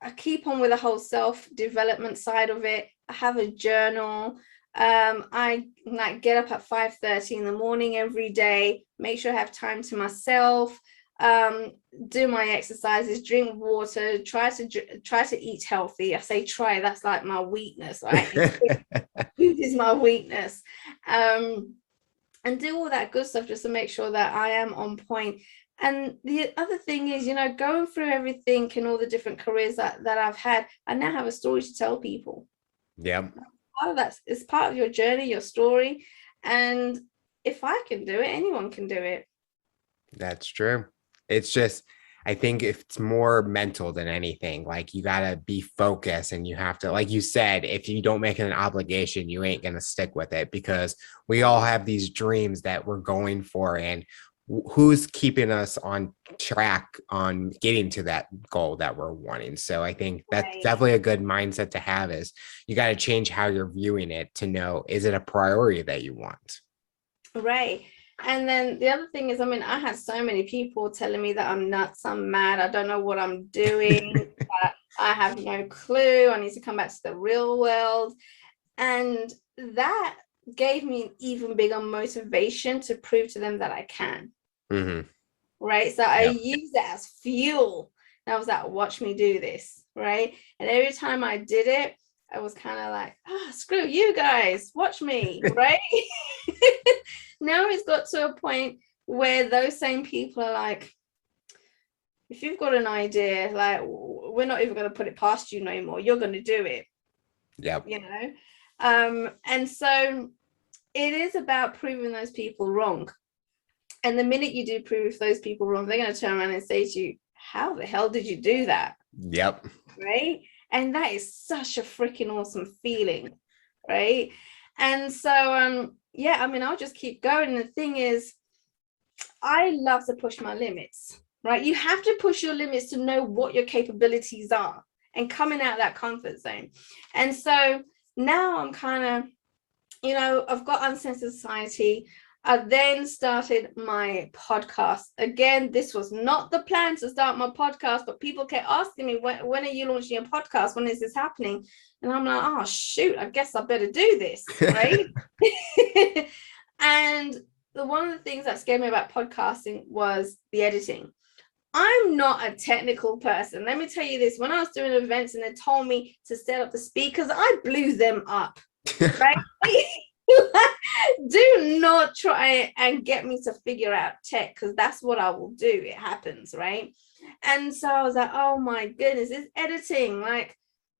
I keep on with the whole self-development side of it. I have a journal. I like get up at 5:30 in the morning every day, make sure I have time to myself, do my exercises, drink water, try to eat healthy. I say try, that's like my weakness, right? Food is my weakness. And do all that good stuff just to make sure that I am on point. And the other thing is, going through everything and all the different careers that I've had, I now have a story to tell people. Yeah. Part of that is part of your journey, your story. And if I can do it, anyone can do it. That's true. It's just, I think it's more mental than anything. Like you got to be focused, and you have to, like you said, if you don't make it an obligation, you ain't going to stick with it, because we all have these dreams that we're going for, and who's keeping us on track on getting to that goal that we're wanting. So I think that's definitely a good mindset to have, is you got to change how you're viewing it to know, is it a priority that you want? Right. And then the other thing is, I had so many people telling me that I'm nuts, I'm mad, I don't know what I'm doing, I have no clue, I need to come back to the real world. And that gave me an even bigger motivation to prove to them that I can. Mm-hmm. Right. So I used it as fuel. And I was like, watch me do this. Right. And every time I did it, I was kind of like, screw you guys, watch me. Right. Now it's got to a point where those same people are like, if you've got an idea, like, we're not even going to put it past you no more. You're going to do it. Yeah. And so it is about proving those people wrong. And the minute you do prove those people wrong, they're going to turn around and say to you, how the hell did you do that? Yep. Right. And that is such a freaking awesome feeling. Right. And so, I'll just keep going. And the thing is, I love to push my limits. Right. You have to push your limits to know what your capabilities are and coming out of that comfort zone. And so now I'm kind of, I've got Uncensored Society. I then started my podcast. Again, this was not the plan to start my podcast, but people kept asking me, when are you launching a podcast? When is this happening? And I'm like, oh, shoot, I guess I better do this, right? And one of the things that scared me about podcasting was the editing. I'm not a technical person. Let me tell you this. When I was doing events and they told me to set up the speakers, I blew them up, right? Do not try and get me to figure out tech, because that's what I will do. It happens, right? And so I was like, oh my goodness, this editing, like,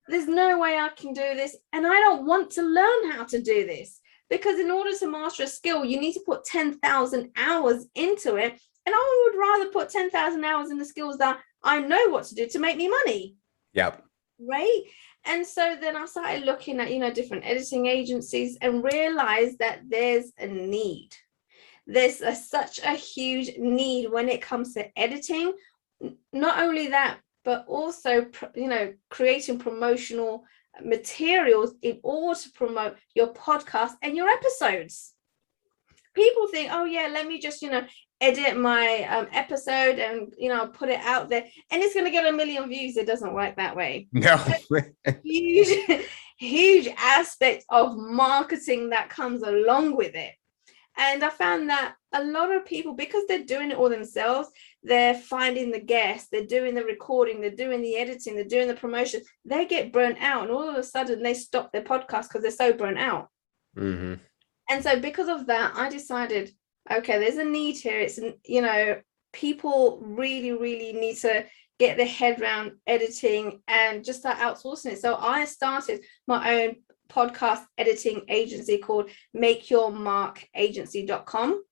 there's no way I can do this. And I don't want to learn how to do this, because in order to master a skill, you need to put 10,000 hours into it. And I would rather put 10,000 hours in the skills that I know what to do to make me money. Yep. Right. And so then I started looking at, different editing agencies and realized that there's a need. There's such a huge need when it comes to editing. Not only that, but also, creating promotional materials in order to promote your podcast and your episodes. People think, oh yeah, let me just, edit my episode and put it out there and it's going to get 1 million views. It doesn't work that way. No. huge aspect of marketing that comes along with it. And I found that a lot of people, because they're doing it all themselves, they're finding the guests, they're doing the recording, they're doing the editing, they're doing the promotion, they get burnt out, and all of a sudden they stop their podcast because they're so burnt out. Mm-hmm. And so because of that, I decided, okay, there's a need here. It's, people really, really need to get their head around editing and just start outsourcing it. So I started my own podcast editing agency called makeyourmarkagency.com.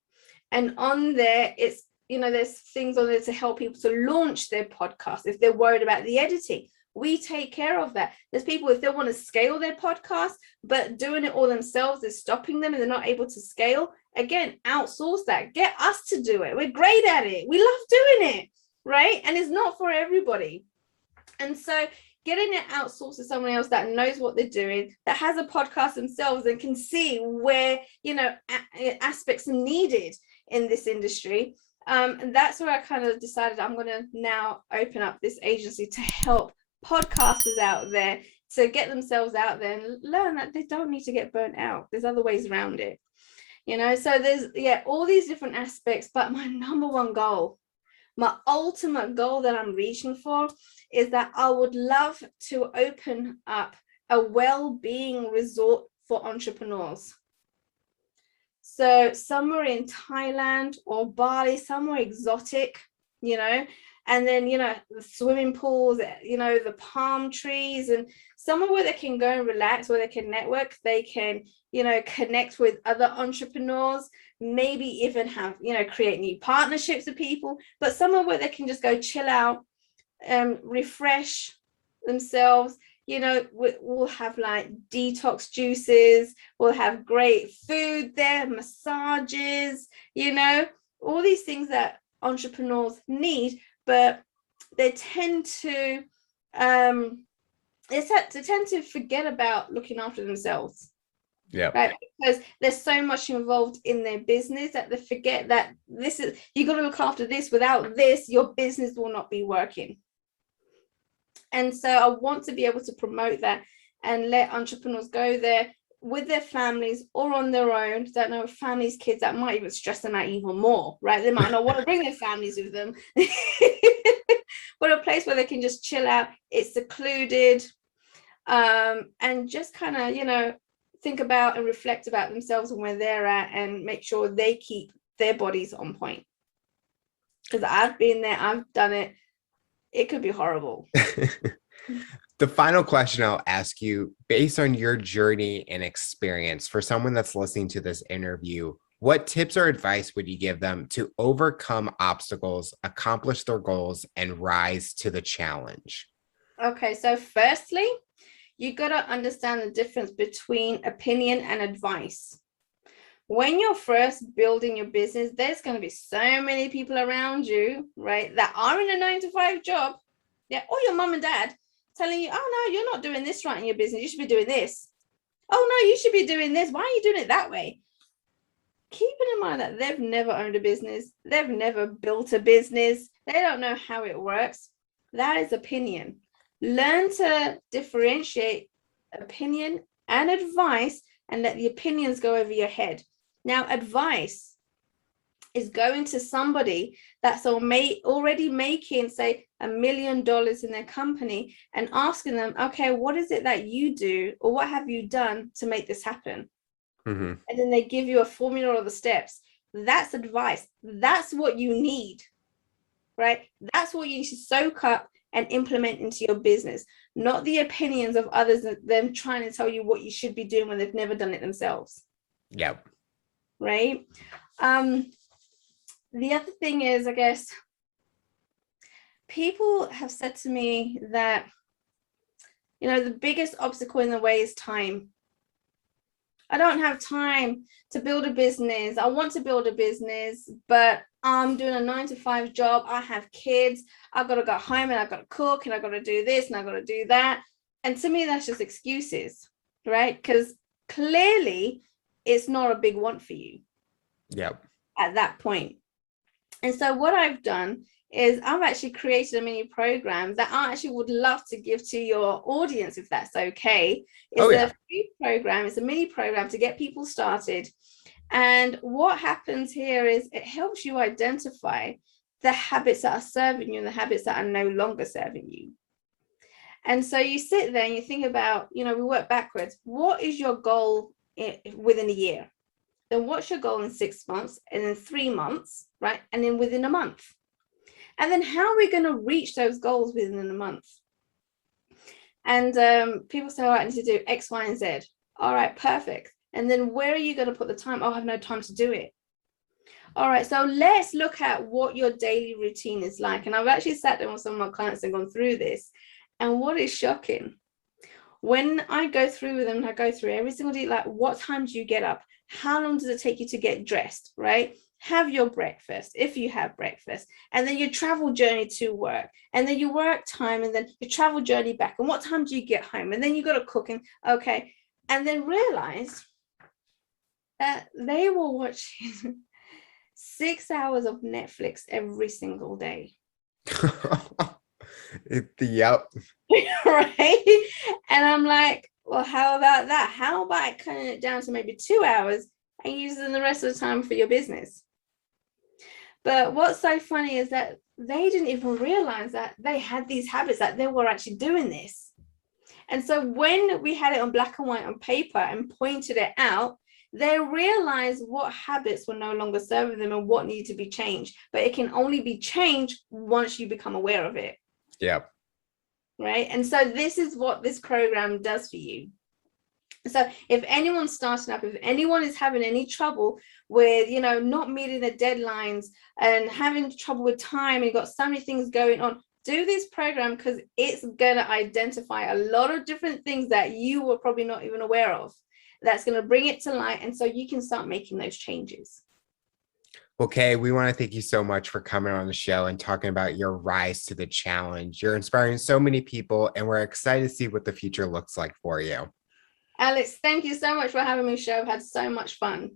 And on there, it's, there's things on there to help people to launch their podcast if they're worried about the editing. We take care of that. There's people, if they want to scale their podcast, but doing it all themselves is stopping them and they're not able to scale. Again, outsource that. Get us to do it. We're great at it. We love doing it, right? And it's not for everybody. And so getting it outsourced to someone else that knows what they're doing, that has a podcast themselves and can see where, aspects are needed in this industry. And that's where I kind of decided I'm going to now open up this agency to help podcasters out there to get themselves out there and learn that they don't need to get burnt out. There's other ways around it, so there's all these different aspects. But my number one goal, my ultimate goal that I'm reaching for, is that I would love to open up a well-being resort for entrepreneurs. So somewhere in Thailand or Bali, somewhere exotic, and then, the swimming pools, the palm trees, and somewhere where they can go and relax, where they can network, they can, connect with other entrepreneurs, maybe even have, create new partnerships with people, but somewhere where they can just go chill out, refresh themselves. We'll have like detox juices, we'll have great food there, massages, all these things that entrepreneurs need, but they tend to forget about looking after themselves. Yeah. Right, because there's so much involved in their business that they forget that you got to look after this. Without this, your business will not be working. And so I want to be able to promote that and let entrepreneurs go there with their families or on their own. Don't know, families, kids, that might even stress them out even more, right? They might not want to bring their families with them. But a place where they can just chill out, it's secluded, and just kind of, think about and reflect about themselves and where they're at, and make sure they keep their bodies on point. Because I've been there, I've done it. It could be horrible. The final question I'll ask you, based on your journey and experience, for someone that's listening to this interview, what tips or advice would you give them to overcome obstacles, accomplish their goals, and rise to the challenge? Okay, so firstly, you got to understand the difference between opinion and advice. When you're first building your business, there's going to be so many people around you, right, that are in a 9-to-5 job, or your mom and dad telling you, oh no, you're not doing this right in your business, you should be doing this. Oh no, you should be doing this, why are you doing it that way? Keeping in mind that they've never owned a business, they've never built a business, they don't know how it works. That is opinion. Learn to differentiate opinion and advice, and let the opinions go over your head. Now, advice is going to somebody that's already making, say, $1 million in their company, and asking them, okay, what is it that you do, or what have you done to make this happen? Mm-hmm. And then they give you a formula or the steps. That's advice. That's what you need, right? That's what you should soak up and implement into your business, not the opinions of others, them trying to tell you what you should be doing when they've never done it themselves. Yep. Right. The other thing is, I guess, people have said to me that, the biggest obstacle in the way is time. I don't have time to build a business. I want to build a business, but I'm doing a 9-to-5 job. I have kids. I've got to go home, and I've got to cook, and I've got to do this, and I've got to do that. And to me, that's just excuses, right? Because clearly it's not a big want for you. Yep. At that point. And so what I've done is I've actually created a mini program that I actually would love to give to your audience, if that's okay. It's a free program. It's a mini program to get people started. And what happens here is it helps you identify the habits that are serving you and the habits that are no longer serving you. And so you sit there and you think about, we work backwards. What is your goal within a year? Then what's your goal in 6 months, and then 3 months, right? And then within a month. And then how are we going to reach those goals within a month? And people say, all right, I need to do X, Y, and Z. All right, perfect. And then where are you going to put the time? Oh, I have no time to do it. All right, so let's look at what your daily routine is like. And I've actually sat down with some of my clients and gone through this. And what is shocking, when I go through with them, I go through every single day, like, what time do you get up? How long does it take you to get dressed, right? Have your breakfast, if you have breakfast, and then your travel journey to work, and then your work time, and then your travel journey back, and what time do you get home? And then you got to cook, and okay, and then realize that they were watching 6 hours of Netflix every single day. Yep. Right? And I'm like, well, how about that? How about cutting it down to maybe 2 hours and using the rest of the time for your business? But what's so funny is that they didn't even realize that they had these habits, that they were actually doing this. And so when we had it on black and white on paper and pointed it out, they realized what habits were no longer serving them and what needed to be changed. But it can only be changed once you become aware of it. Yep. Right. And so this is what this program does for you. So if anyone's starting up, if anyone is having any trouble with, not meeting the deadlines and having trouble with time, and you've got so many things going on, do this program, because it's going to identify a lot of different things that you were probably not even aware of. That's going to bring it to light. And so you can start making those changes. Okay, we want to thank you so much for coming on the show and talking about your rise to the challenge. You're inspiring so many people, and we're excited to see what the future looks like for you. Alex, thank you so much for having me, show. I've had so much fun.